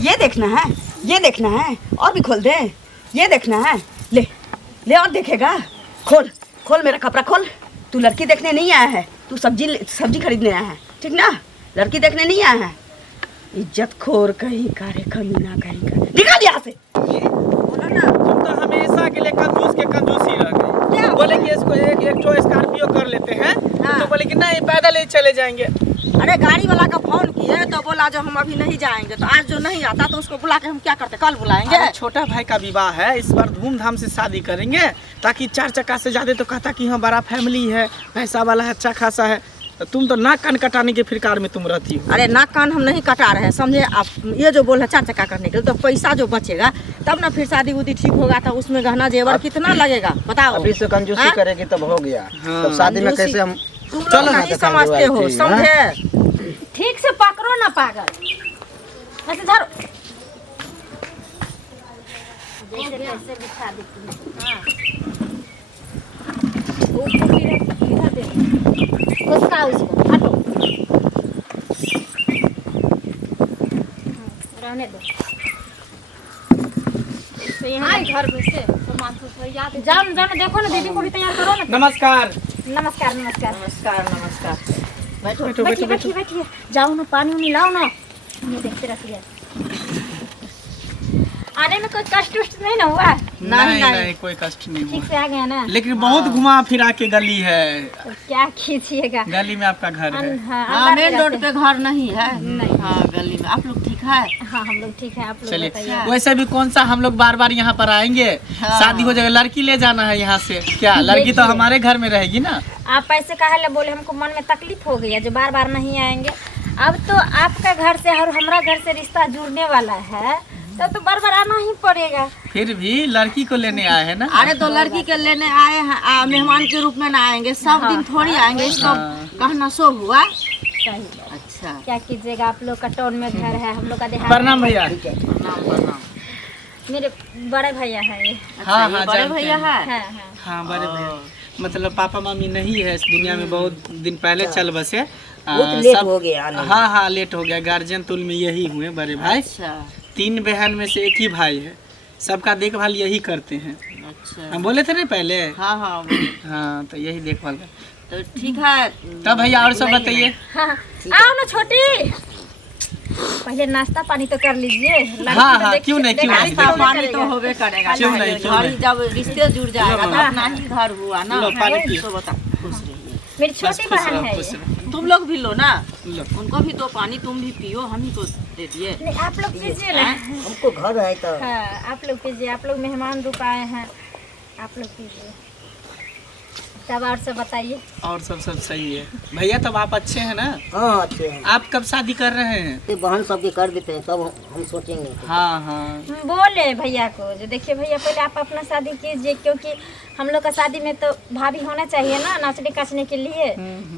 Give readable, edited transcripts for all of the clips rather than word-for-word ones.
ये देखना है, ये देखना है, और भी खोल दे। ये देखना है, ले ले और देखेगा। खोल खोल मेरा कपड़ा खोल। तू लड़की देखने नहीं आया है, तू सब्जी खरीदने आया है, ठीक ना? लड़की देखने नहीं आया है। इज्जत खोर कहीं का रे, कमीना कहीं का। निकाल यहाँ से। बोला ना, तुम तो हमेशा के लिए कंजूस के कंजूस ही रह गए। बोले कि इसको एक ठो स्कॉर्पियो कर लेते हैं, तो बोले कि नहीं पैदल ही चले जाएंगे। अरे गाड़ी वाला का फोन किए तो बोला जो हम अभी नहीं जाएंगे। तो आज जो नहीं आता तो उसको बुला के हम क्या करते, कल बुलाएंगे। अरे छोटा भाई का विवाह है, इस बार धूमधाम से शादी करेंगे, ताकि 4 चक्का से ज्यादा तो कहता कि हाँ बड़ा फैमिली है, पैसा वाला है, अच्छा खासा है। तो तुम तो नाक कान कटाने के फिरकार में तुम रहती हो। अरे नाक कान हम नहीं कटा रहे हैं, समझे आप? ये जो बोल रहे 4 चक्का करने के लिए, तो पैसा जो बचेगा तब ना फिर शादी उदी ठीक होगा। तो उसमें गहना जेवर कितना लगेगा बताओ? अभी से कंजूसी करेगी तब हो गया। तब शादी में कैसे हम तुम लोग नहीं समझते हो, समझे? ठीक से पकड़ो ना पागल, ऐसे धरो। जैसे कैसे बिठा देती हूँ। हाँ। इधर दे, उसका उसको हटो। रहने दो। तो यहाँ घर में से सामान तो याद जाओ जाओ, देखो ना दीदी को भी तैयार करो ना। नमस्कार नमस्कार नमस्कार नमस्कार नमस्कार। बैठो बैठिए बैठिए बैठिए, जाओ ना पानी उनी लाओ ना, ये देखते रखिए। आने में कोई कष्ट उष्ट नहीं ना हुआ? नहीं कोई कष्ट नहीं ठीक हुआ, से आ गया ना? लेकिन बहुत घुमा फिरा के गली है। तो क्या खींचिएगा, गली में आपका घर है? हाँ, मेन रोड पे घर नहीं है। नहीं। हाँ, गली में। आप लोग ठीक है? हाँ हम लोग ठीक है, आप लोग चलिए, बताइए। वैसे भी कौन सा हम लोग बार बार यहाँ पर आएंगे? शादी हो जाएगा, लड़की ले जाना है यहाँ से। क्या लड़की तो हमारे घर में रहेगी ना? आप ऐसे काहे ले बोले? हमको मन में तकलीफ हो गई है जो बार बार नहीं आएंगे। अब तो आपका घर से और हमारा घर से रिश्ता जुड़ने वाला है, तो बार बार आना ही पड़ेगा। फिर भी लड़की को लेने आए हैं ना। अरे तो लड़की के लेने आए हैं, मेहमान के रूप में ना आएंगे। सब दिन थोड़ी आएंगे, इसको कहना सो हुआ। सही है। अच्छा, क्या कीजिएगा, आप लोग का टाउन में घर है, हम लोग का देहात। प्रणाम भैया। प्रणाम प्रणाम। मेरे बड़े भैया है ये। हाँ ये हाँ बड़े जानते भैया हैं। है। हाँ। हाँ बड़े भैया, मतलब पापा मम्मी नहीं है इस दुनिया में, बहुत दिन पहले चल बसे। बहुत लेट हो गया आने में। हाँ हाँ लेट हो गया। गार्जियन तुल में यही हुए बड़े भाई। अच्छा 3 बहन में से एक ही भाई है, सबका देखभाल यही करते हैं। अच्छा। हम बोले थे ना पहले। हाँ हाँ हाँ तो यही देखभाल कर। तो ठीक है। तब भैया और सब बताइए। हाँ। आओ ना छोटी, पहले नाश्ता पानी तो कर लीजिए। हाँ हाँ क्यों नहीं क्यों नहीं। नाश्ता पानी तो होबे करेगा। क्यों नहीं, क्यों घर नहीं। जब रिश्ते जुड़ जाएगा तो अपना ही घर हुआ ना। लो, पानी पियो। तो बता, खुश रहिए। मेरी बस छोटी खुश बहन रहो, है खुश ये। रहो। तुम लोग भी लो ना, लो। उनको भी तो पानी तुम भी पियो, हम ही को दे दिए। नहीं आप लोग पीजिए ना। हमको घर है तो। हाँ आप लोग पीजिए, आप लोग मेहमान रुक आए हैं, आप लोग पीजिए। तब और सब बताइए। और सब सही है भैया। तब आप अच्छे हैं ना? हाँ अच्छे हैं। आप कब शादी कर रहे हैं? ये बहन सबके कर देते हैं, सब हम सोचेंगे। हाँ हाँ बोले भैया को जो देखिए भैया पहले आप अपना शादी कीजिए, क्योंकि हम लोग का शादी में तो भाभी होना चाहिए ना नाचने काचने के लिए।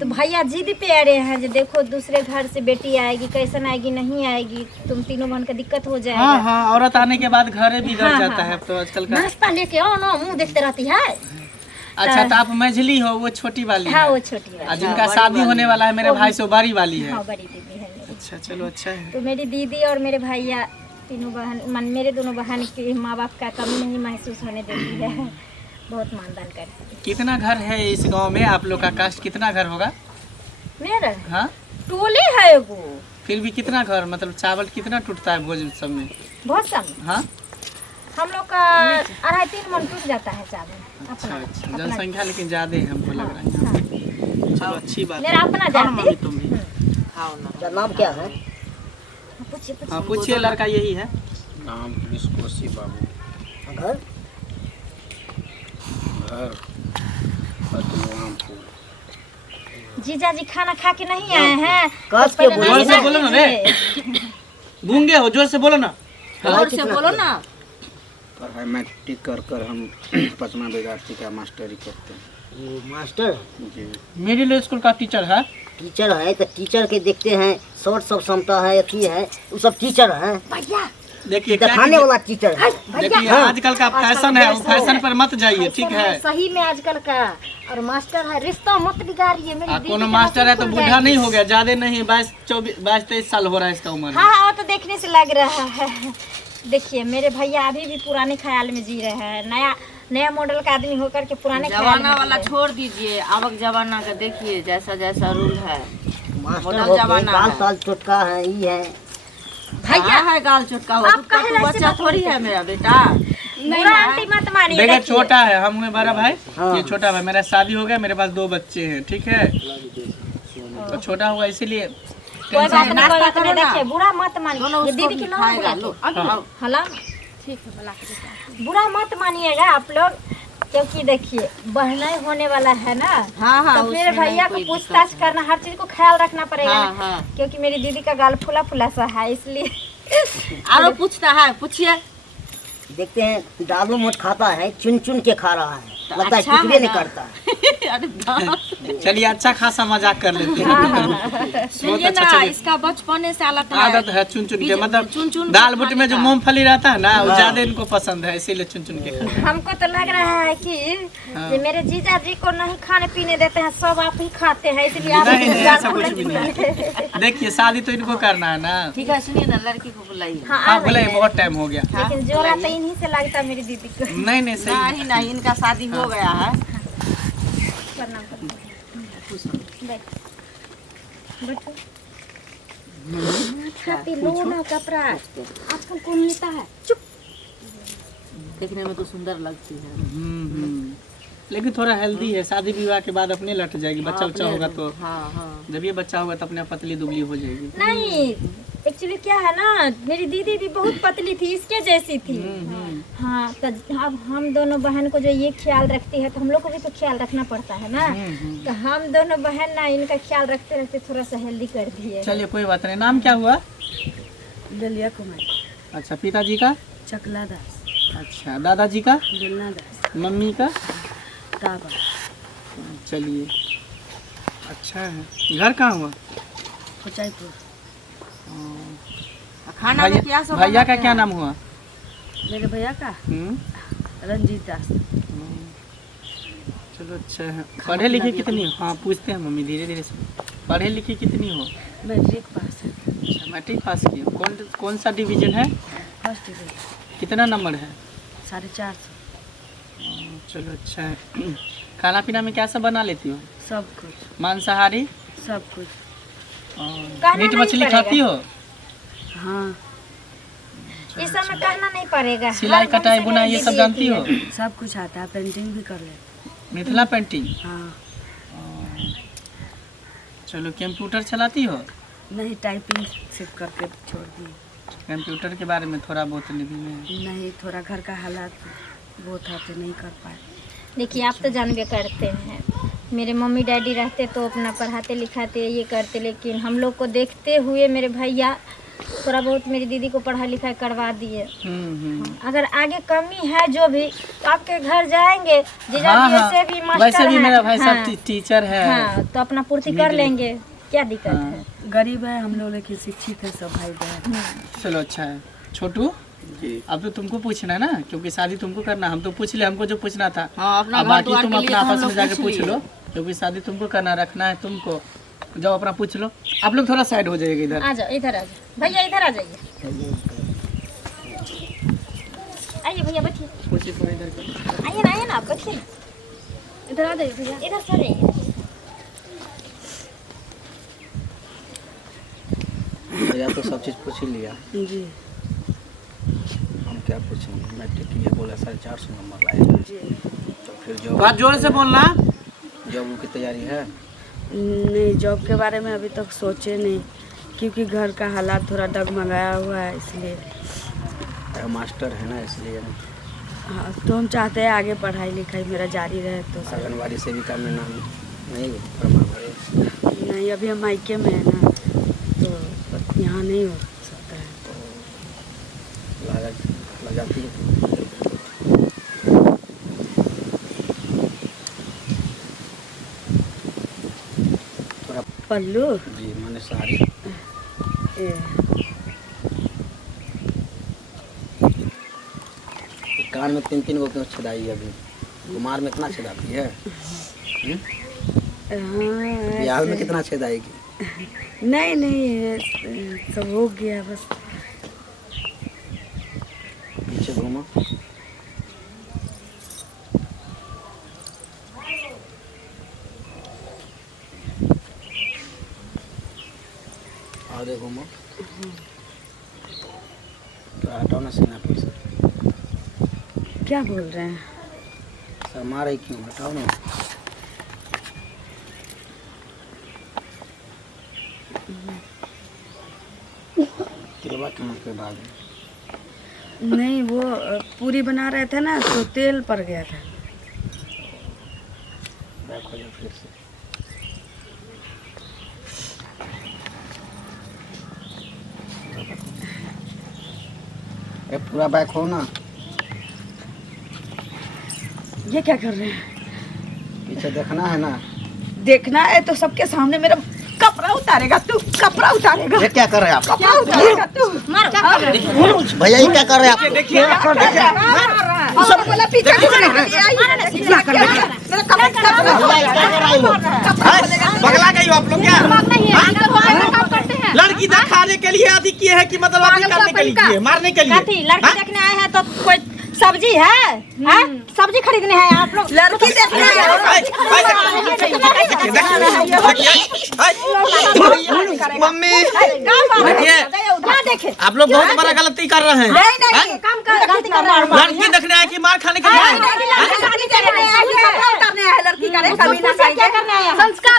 तो भैया जिद पे अड़े हैं जो देखो दूसरे घर से बेटी आएगी, कैसन आएगी नहीं आएगी, तुम तीनों बहन का दिक्कत हो जाएगा। हाँ हाँ औरत आने के बाद घर बिगड़ हाँ, जाता हाँ, है तो आजकल का। नाश्ता लेके आओ ना, मुँह देखते रहती है। अच्छा तो आप मझली हो, वो छोटी वाली हाँ है। वो छोटी वाली। और जिनका शादी होने वाला है मेरे भाई से, वो बड़ी वाली है। हाँ बड़ी दीदी है मेरी। अच्छा चलो अच्छा है। तो मेरी दीदी और मेरे भैया तीनों बहन मेरे दोनों बहन के माँ बाप का कमी नहीं महसूस होने देती है। बहुत मानदान करती है। कितना घर है इस गांव में? आप लोग का कास्ट कितना घर होगा? मेरा हाँ टोले है एगो। फिर भी कितना घर, मतलब चावल कितना टूटता है भोज सब में? बहुत कम। हाँ हम लोग का 2.5-3 मन टूट जाता है चावल अच्छा अपना। अच्छा। जनसंख्या लेकिन ज्यादा है हमको लग रहा है। हाँ। चलो अच्छी बात मेरा अपना है। जाति। मम्मी तुम भी। हाँ ना। क्या नाम क्या है? पूछिए हाँ पूछिए, लड़का यही है। नाम विस्कोसी बाबू। घर घर पतलूरामपुर। जीजा जी खाना खा के नहीं आए हैं? कस तो के पहले जोर से नाश्ता बोलो ना रे। कीजिए। गूंगे हो, जोर से बोलो ना। जोर से बोलो ना। पढ़ाई मैट्रिक कर हम 5वां विद्यार्थी का मास्टरी करते हैं। वो मास्टर जी मिडिल स्कूल का टीचर है। टीचर है तो टीचर के देखते हैं शॉर्ट सब क्षमता है, अथी है, वो सब टीचर है। भैया देखिए क्या दिखाने वाला टीचर है। देखिए आजकल का फैशन है, वो फैशन पर मत जाइए, ठीक है। सही में आजकल का और मास्टर है, रिश्ता मत बिगाड़िए। मेरी दीदी कोनो का मास्टर है तो खुल बूढ़ा जाएगी। नहीं हो गया, ज्यादा नहीं, 22-23 साल हो रहा है इसका उम्र। हाँ हाँ, वो तो देखने से लग रहा है। देखिए मेरे भैया अभी भी पुराने ख्याल में जी रहे हैं, नया मॉडल का आदमी होकर के पुराने ख्याल जमाना में वाला जी रहे छोड़ दीजिए, अब जमाना का देखिए जैसा जैसा रूल है। मास्टर मॉडल हो जमाना गए, 5 है। साल चुटका है, ये है। भैया है गाल चुटका हो, आप उसका कहे तो ऐसे बच्चा बात थोड़ी है मेरा बेटा। हैं। बुरा आंटी मत मानिए। देखिए देखिए। छोटा है, हम में बड़ा भाई, हाँ। ये छोटा भाई, मेरा शादी हो गया, मेरे पास 2 बच्चे हैं, ठीक है। तो छोटा हुआ इसीलिए कोई बात नहीं, नाश्ता कोई बात करो नहीं। ना। देखिए बुरा मत मानिए। दोनों ये उसको दीदी की भी नाम खाएगा, बोला लो। के? हला ठीक है, बुला के देता हूं। बुरा मत मानिएगा आप लोग, क्योंकि देखिए बहना होने वाला है ना। हाँ हाँ, तो फिर उसमें भैया नहीं को कोई पूछताछ दिक्कत है। करना, हर चीज को ख्याल रखना पड़ेगा हाँ, ना। हाँ। क्योंकि मेरी दीदी का गाल फुला फुला सा है, इसलिए आरो पूछता है, पूछिए। देखते हैं दालू मोट खाता है, चुन चुन के खा रहा है, लगता है अच्छा कुछ भी है नहीं ना। करता। अरे बाप। चलिए अच्छा खासा मजाक कर लेते हैं। सुनिए अच्छा ना, चलिए। इसका बचपने से आदत है चुन चुन के, मतलब चुन दाल बूटी में जो का। मूंगफली रहता है ना, वो ज्यादा इनको पसंद है, इसीलिए चुन चुन के खाते हैं। हमको तो लग रहा है कि ये मेरे जीजा जी को नहीं खाने पीने देते हैं, सब आप ही खाते हैं, इसलिए आप नहीं, नहीं, गाल ऐसा कुछ भी फुला- नहीं। देखिए शादी तो इनको करना है ना। ठीक है, सुनिए ना, लड़की को बुलाइए। हाँ, हाँ आ बोले रही है। बहुत टाइम हो गया। लेकिन जोड़ा तो इन्हीं से लगता है मेरी दीदी को। नहीं नहीं सही नहीं नहीं, इनका शादी हो गया है। प्रणाम करते हैं। बैठो। माथा पे लो ना कपड़ा, आजकल कौन लेता है? चुप। देखने में तो सुंदर लगती है। लेकिन थोड़ा हेल्दी है, शादी विवाह के बाद अपने लट जाएगी, बच्चा उच्चा होगा तो। हाँ हाँ। जब ये बच्चा होगा तो अपने आप पतली दुबली हो जाएगी। नहीं, एक्चुअली क्या है ना, मेरी दीदी भी बहुत पतली थी, इसके जैसी थी। हाँ, तो अब हम दोनों बहन को जो ये ख्याल रखती है, तो हम लोग को भी तो ख्याल रखना पड़ता है ना। तो हम दोनों बहन ना इनका ख्याल रखते रखते थोड़ा सा हेल्दी कर दिए। चलिए कोई बात नहीं। नाम क्या हुआ? दलिया कुमारी, अच्छा, पिताजी का? चकला दास, अच्छा, दादाजी का? बेलना दास, मम्मी का? ताबा, चलिए अच्छा है। घर कहाँ हुआ? कोचाईपुर। खाना में क्या सब भैया का बनाते क्या हैं? नाम हुआ? मेरे भैया का रंजीत दास। चलो अच्छा है। पढ़े लिखे कितनी हो? हाँ पूछते हैं मम्मी, धीरे धीरे से। पढ़े लिखे कितनी हो? मैट्रिक पास है, अच्छा मैट्रिक पास की हो। कौन सा डिवीजन है? फर्स्ट डिवीजन, कितना नंबर है? 450। चलो अच्छा है। खाना पीना में क्या सब बना लेती हो? सब कुछ, मांसाहारी? सब कुछ। कहना मीट नहीं मछली पड़ेगा। खाती हो? हाँ, इस समय कहना नहीं पड़ेगा। सिलाई हर ढंग कटाई से बुनाई ये मेरी सब दीदी जानती आती हो? है। सब कुछ आता है, पेंटिंग भी कर लेते। मिथिला पेंटिंग? हाँ, चलो कंप्यूटर चलाती हो? नहीं, टाइपिंग सिर्फ करके छोड़ दिए। कंप्यूटर के बारे में थोड़ा बहुत निधि में। नहीं, थोड़ा घर का हालात वो था तो नहीं कर पाए। देखिए आप तो जानबे करते हैं, मेरे मम्मी डैडी रहते तो अपना पढ़ाते लिखाते ये करते, लेकिन हम लोग को देखते हुए मेरे भैया थोड़ा बहुत मेरी दीदी को पढ़ाई लिखाई करवा दिए। अगर आगे कमी है जो भी तो आपके घर जाएंगे, जीजा हाँ, जी हाँ। वैसे भी मास्टर वैसे भी हैं। मेरा भाई साहब हाँ, टीचर है। हाँ, तो अपना पूर्ति कर लेंगे, क्या दिक्कत है। गरीब है हम लोग, लेकिन शिक्षित है सब भाई बहन। चलो अच्छा है। छोटू अब तो तुमको पूछना है ना, क्योंकि शादी तुमको करना। हम तो पूछ ले, हमको जो पूछना था। हाँ, अपना अब घर बाकी द्वार तुम के लिए अपना तो हम आपस में लोग जाके पूछ पूछ लिए। लो, क्योंकि शादी तुमको करना, रखना है तुमको। जाओ अपना पूछ लो। आप लोग थोड़ा साइड हो जाइएगा इधर। आ जाओ, इधर आ जाओ भैया, इधर आ जाइए। आइए भैया बैठिए, पूछिए थोड़ा इधर के। आइए ना आप बैठिए ना। इधर आ जाइए भैया। इधर से रहिए। भैया तो सब चीज़ पूछ ही लिया, जी हम क्या पूछेंगे। मैट्रिक की बोला 450 नंबर लाए, जी। तो फिर जॉब बात जोर से बोलना। जॉब की तैयारी है? नहीं, जॉब के बारे में अभी तक सोचे नहीं, क्योंकि घर का हालात थोड़ा डगमगाया हुआ है, इसलिए। मास्टर है ना, इसलिए हाँ, तो हम चाहते हैं आगे पढ़ाई लिखाई मेरा जारी रहे तो सब। आंगनबाड़ी सेविका में नाम नहीं फरमा भरे। नहीं, अभी हम मायके में है ना, तो यहाँ नहीं हो सकता है। लग जाती है। पल्लू जी मैंने सारी ए, कान में 3-3 गो क्यों छेदाई अभी? कुमार में इतना छेदाती है? ब्याह में कितना छेदाएगी? नहीं नहीं सब हो गया बस। पीछे घूमो। आगे घूमो। तो हटाओ ना सीना पर से। क्या बोल रहे हैं? शर्मा रही क्यों? हटाओ ना। तिलवा कहाँ पे बाल है? नहीं वो पूरी बना रहे थे ना तो तेल पड़ गया था। बैक हो जाओ फिर से। पूरा बैक हो ना। ये क्या कर रहे हैं? पीछे देखना है ना। देखना है तो सबके सामने मेरा कपड़ा उतारेगा तू, कपड़ा उतारेगा। ये क्या कर रहे हैं आप? क्या उतारेगा तू? भैया ये क्या कर रहे हैं आप? देखिए सब बोला पीछे पगला गई हो आप लोग क्या? लड़की दिखाने के लिए आदि किए है कि मतलब आदि करने के लिए, मारने के लिए? लड़की देखने आए हैं तो कोई सब्जी है? सब्जी खरीदने हैं आप लोग? लड़की देखने आए हैं। मम्मी देखिए आप लोग बहुत बड़ा गलती कर रहे हैं। लड़की देखने आए कि मार खाने के लिए? संस्कार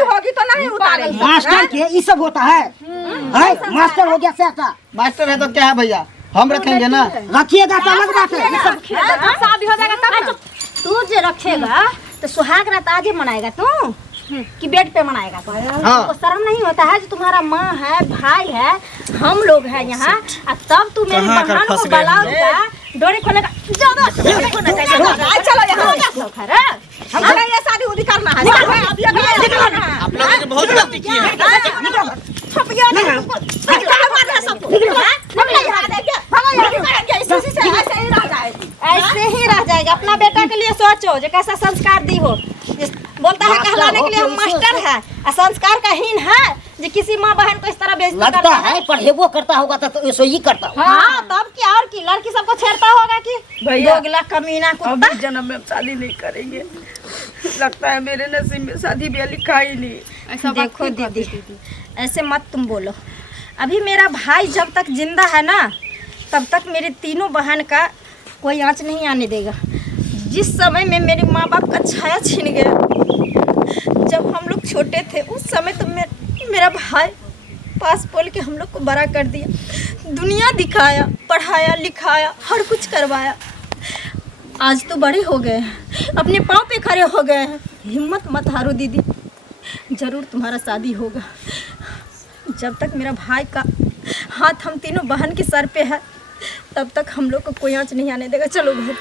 होगी तो नहीं उतारे। मास्टर के ये सब होता है? मास्टर हो गया सैसा। मास्टर है तो क्या है भैया? हम रखेंगे ना। रखिएगा तो अलग बात है। ये सब शादी हो जाएगा तब ना। तू जो रखेगा तो सुहाग रात आज ही मनाएगा तू कि बेड पे मनाएगा तू? तो शर्म नहीं होता है जो तुम्हारा माँ है, भाई है, हम लोग हैं यहाँ, और तब तू मेरी बहन को बुलाऊंगा डोरी खोलेगा। चलो हमारा ये शादी उदी करना है। आप लोगों ने बहुत गलती की है। ऐसे ही रह जाएगा। अपना बेटा के लिए सोचो जो कैसा संस्कार दी हो। बोलता है कहलाने के लिए हम मास्टर है और संस्कार का हीन है जो किसी माँ बहन को इस तरह बेइज्जती लगता करता है पढ़ेबो करता होगा तो ऐसे ही करता होगा। हाँ तब क्या और की लड़की सबको छेड़ता होगा कि भैया, दोगला कमीना कुत्ता। अभी जन्म में शादी नहीं करेंगे। लगता है मेरे नसीब में शादी ब्याह लिखा ही नहीं। देखो दीदी ऐसे मत तुम बोलो। अभी मेरा भाई जब तक जिंदा है ना तब तक मेरे तीनों बहन का कोई आँच नहीं आने देगा। जिस समय में मेरे माँ बाप का छाया छीन गया, जब हम लोग छोटे थे उस समय तो मेरा भाई पास बोल के हम लोग को बड़ा कर दिया, दुनिया दिखाया, पढ़ाया लिखाया, हर कुछ करवाया। आज तो बड़े हो गए हैं, अपने पाँव पे खड़े हो गए हैं। हिम्मत मत हारो दीदी, ज़रूर तुम्हारा शादी होगा। जब तक मेरा भाई का हाथ हम तीनों बहन के सर पे है तब तक हम लोग को कोई आँच नहीं आने देगा। चलो घर।